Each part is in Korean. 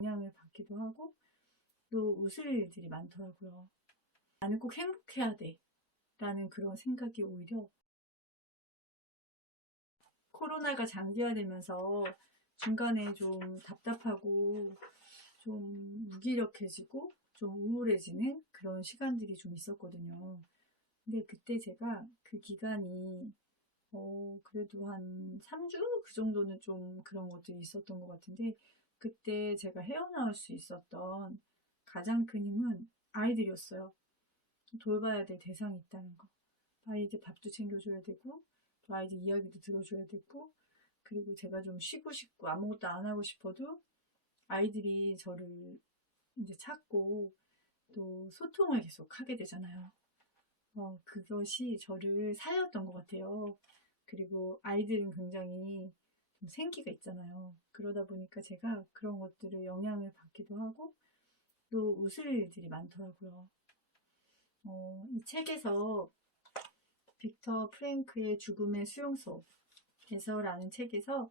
영향을 받기도 하고 또 웃을 일들이 많더라고요. 나는 꼭 행복해야 돼 라는 그런 생각이 오히려 코로나가 장기화되면서 중간에 좀 답답하고 좀 무기력해지고 좀 우울해지는 그런 시간들이 좀 있었거든요. 근데 그때 제가 그 기간이 그래도 한 3주? 그 정도는 좀 그런 것들이 있었던 것 같은데, 그때 제가 헤어나올 수 있었던 가장 큰 힘은 아이들이었어요. 돌봐야 될 대상이 있다는 거. 아이들 밥도 챙겨줘야 되고, 또 아이들 이야기도 들어줘야 되고, 그리고 제가 좀 쉬고 싶고 아무것도 안 하고 싶어도 아이들이 저를 이제 찾고 또 소통을 계속 하게 되잖아요. 그것이 저를 살렸던 것 같아요. 그리고 아이들은 굉장히 좀 생기가 있잖아요. 그러다 보니까 제가 그런 것들을 영향을 받기도 하고 또 웃을 일들이 많더라고요. 이 책에서 빅터 프랭크의 죽음의 수용소에서라는 책에서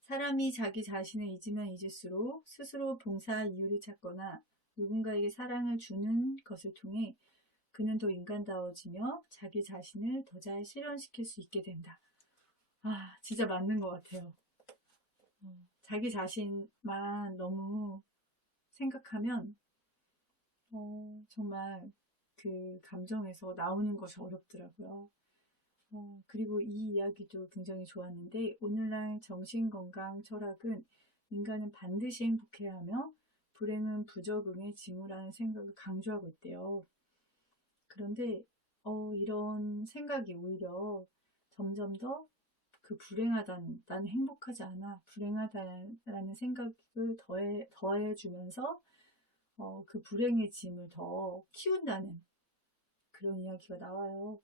사람이 자기 자신을 잊으면 잊을수록 스스로 봉사 이유를 찾거나 누군가에게 사랑을 주는 것을 통해 그는 더 인간다워지며 자기 자신을 더 잘 실현시킬 수 있게 된다. 아, 진짜 맞는 것 같아요. 자기 자신만 너무 생각하면 정말 그 감정에서 나오는 것이 어렵더라고요. 그리고 이 이야기도 굉장히 좋았는데 오늘날 정신건강 철학은 인간은 반드시 행복해야 하며 불행은 부적응의 징후라는 생각을 강조하고 있대요. 그런데 이런 생각이 오히려 점점 더 그 불행하다는, 나는 행복하지 않아, 불행하다라는 생각을 더해주면서 그 불행의 짐을 더 키운다는 그런 이야기가 나와요.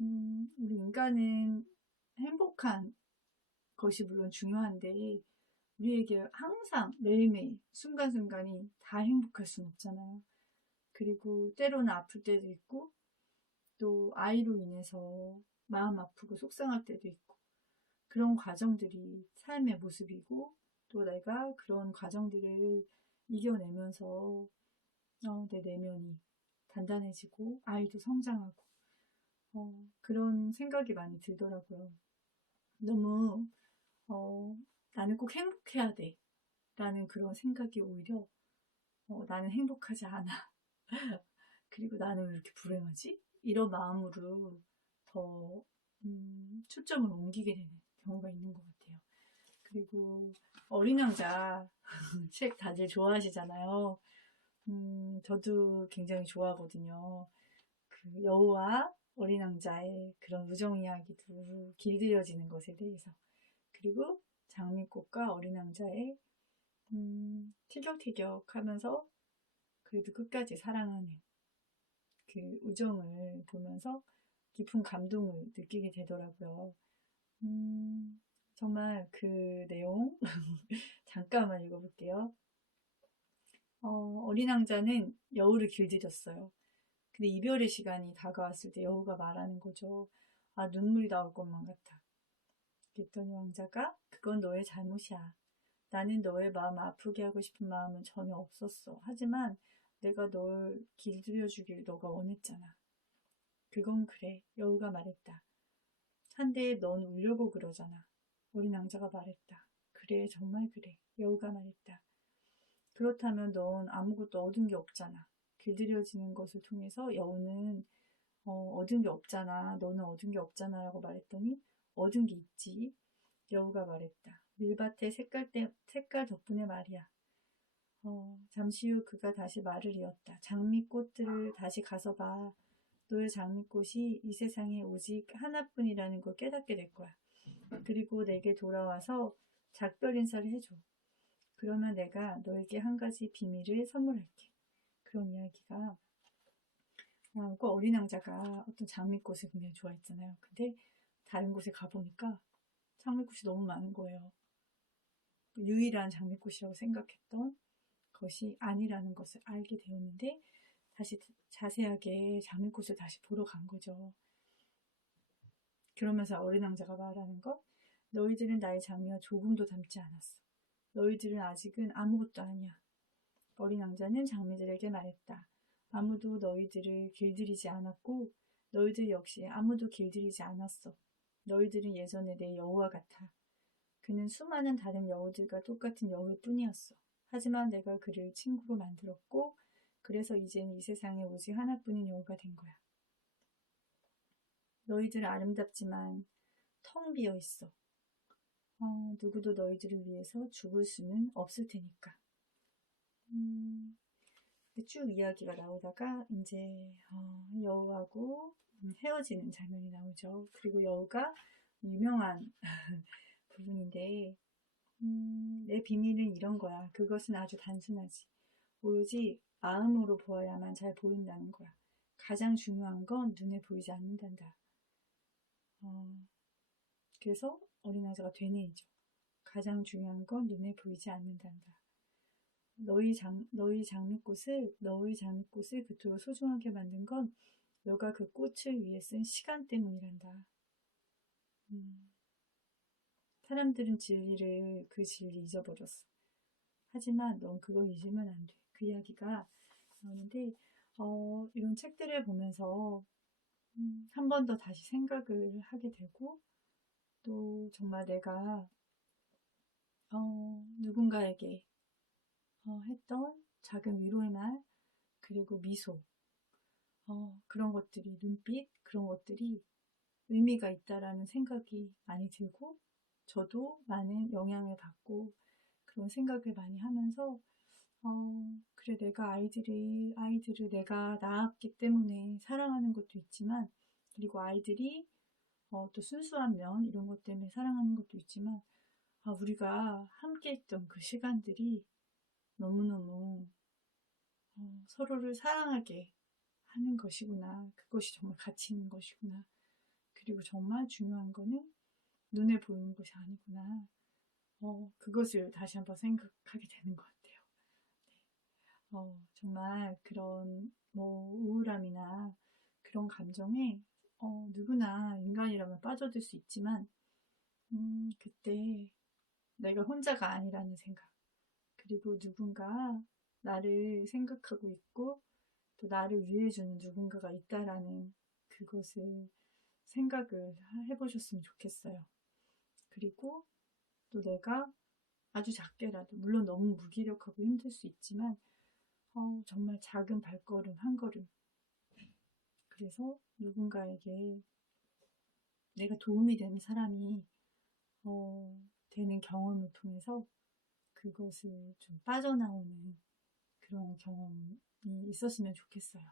우리 인간은 행복한 것이 물론 중요한데 우리에게 항상 매일매일 순간순간이 다 행복할 순 없잖아요. 그리고 때로는 아플 때도 있고 또 아이로 인해서 마음 아프고 속상할 때도 있고 그런 과정들이 삶의 모습이고 또 내가 그런 과정들을 이겨내면서 내 내면이 단단해지고 아이도 성장하고 그런 생각이 많이 들더라고요. 너무 나는 꼭 행복해야 돼 라는 그런 생각이 오히려 나는 행복하지 않아. 그리고 나는 왜 이렇게 불행하지? 이런 마음으로 더 초점을 옮기게 되는 경우가 있는 것 같아요. 그리고 어린 왕자 책 다들 좋아하시잖아요. 저도 굉장히 좋아하거든요. 그 여우와 어린 왕자의 그런 우정 이야기도 길들여지는 것에 대해서 그리고 장미꽃과 어린 왕자의 티격태격하면서 그래도 끝까지 사랑하는 그 우정을 보면서 깊은 감동을 느끼게 되더라고요. 정말 그 내용 잠깐만 읽어볼게요. 어린 왕자는 여우를 길들였어요. 근데 이별의 시간이 다가왔을 때 여우가 말하는 거죠. 아, 눈물이 나올 것만 같아. 그랬더니 왕자가 그건 너의 잘못이야. 나는 너의 마음 아프게 하고 싶은 마음은 전혀 없었어. 하지만 내가 널 길들여주길 너가 원했잖아. 그건 그래. 여우가 말했다. 한데 넌 울려고 그러잖아. 어린 왕자가 말했다. 그래, 정말 그래. 여우가 말했다. 그렇다면 넌 아무것도 얻은 게 없잖아. 길들여지는 것을 통해서 여우는 얻은 게 없잖아. 너는 얻은 게 없잖아. 라고 말했더니 얻은 게 있지. 여우가 말했다. 밀밭의 색깔 덕분에 말이야. 잠시 후 그가 다시 말을 이었다. 장미꽃들을 다시 가서 봐. 너의 장미꽃이 이 세상에 오직 하나뿐이라는 걸 깨닫게 될 거야. 그리고 내게 돌아와서 작별 인사를 해줘. 그러면 내가 너에게 한 가지 비밀을 선물할게. 그런 이야기가 나오고 어린 왕자가 어떤 장미꽃을 굉장히 좋아했잖아요. 근데 다른 곳에 가보니까 장미꽃이 너무 많은 거예요. 유일한 장미꽃이라고 생각했던 것이 아니라는 것을 알게 되었는데 다시 자세하게 장미꽃을 다시 보러 간 거죠. 그러면서 어린 왕자가 말하는 것, 너희들은 나의 장미와 조금도 닮지 않았어. 너희들은 아직은 아무것도 아니야. 어린 왕자는 장미들에게 말했다. 아무도 너희들을 길들이지 않았고 너희들 역시 아무도 길들이지 않았어. 너희들은 예전에 내 여우와 같아. 그는 수많은 다른 여우들과 똑같은 여우일 뿐이었어. 하지만 내가 그를 친구로 만들었고 그래서 이제는 이 세상에 오직 하나뿐인 여우가 된 거야. 너희들은 아름답지만 텅 비어 있어. 누구도 너희들을 위해서 죽을 수는 없을 테니까. 쭉 이야기가 나오다가 이제 여우하고 헤어지는 장면이 나오죠. 그리고 여우가 유명한 부분인데 내 비밀은 이런 거야. 그것은 아주 단순하지. 오로지 마음으로 보아야만 잘 보인다는 거야. 가장 중요한 건 눈에 보이지 않는단다. 그래서 어린 왕자가 되뇌이죠. 가장 중요한 건 눈에 보이지 않는단다. 너희 장미꽃을 그토록 소중하게 만든 건 너가 그 꽃을 위해 쓴 시간 때문이란다. 사람들은 그 진리를 잊어버렸어. 하지만 넌 그걸 잊으면 안 돼. 그 이야기가 나오는데 이런 책들을 보면서 한 번 더 다시 생각을 하게 되고 또 정말 내가 누군가에게 했던 작은 위로의 말 그리고 미소 그런 것들이 눈빛 그런 것들이 의미가 있다라는 생각이 많이 들고 저도 많은 영향을 받고 그런 생각을 많이 하면서 그래 내가 아이들을 내가 낳았기 때문에 사랑하는 것도 있지만 그리고 아이들이 또 순수한 면 이런 것 때문에 사랑하는 것도 있지만 우리가 함께 했던 그 시간들이 너무너무 서로를 사랑하게 하는 것이구나. 그것이 정말 가치 있는 것이구나. 그리고 정말 중요한 거는 눈에 보이는 것이 아니구나. 그것을 다시 한번 생각하게 되는 것 같아요. 네. 정말 그런 우울함이나 그런 감정에 누구나 인간이라면 빠져들 수 있지만 그때 내가 혼자가 아니라는 생각 그리고 누군가 나를 생각하고 있고 또 나를 위해주는 누군가가 있다라는 그것을 생각을 해보셨으면 좋겠어요. 그리고 또 내가 아주 작게라도 물론 너무 무기력하고 힘들 수 있지만 정말 작은 발걸음 한 걸음 그래서 누군가에게 내가 도움이 되는 사람이 되는 경험을 통해서 그것을 좀 빠져나오는 그런 경험이 있었으면 좋겠어요.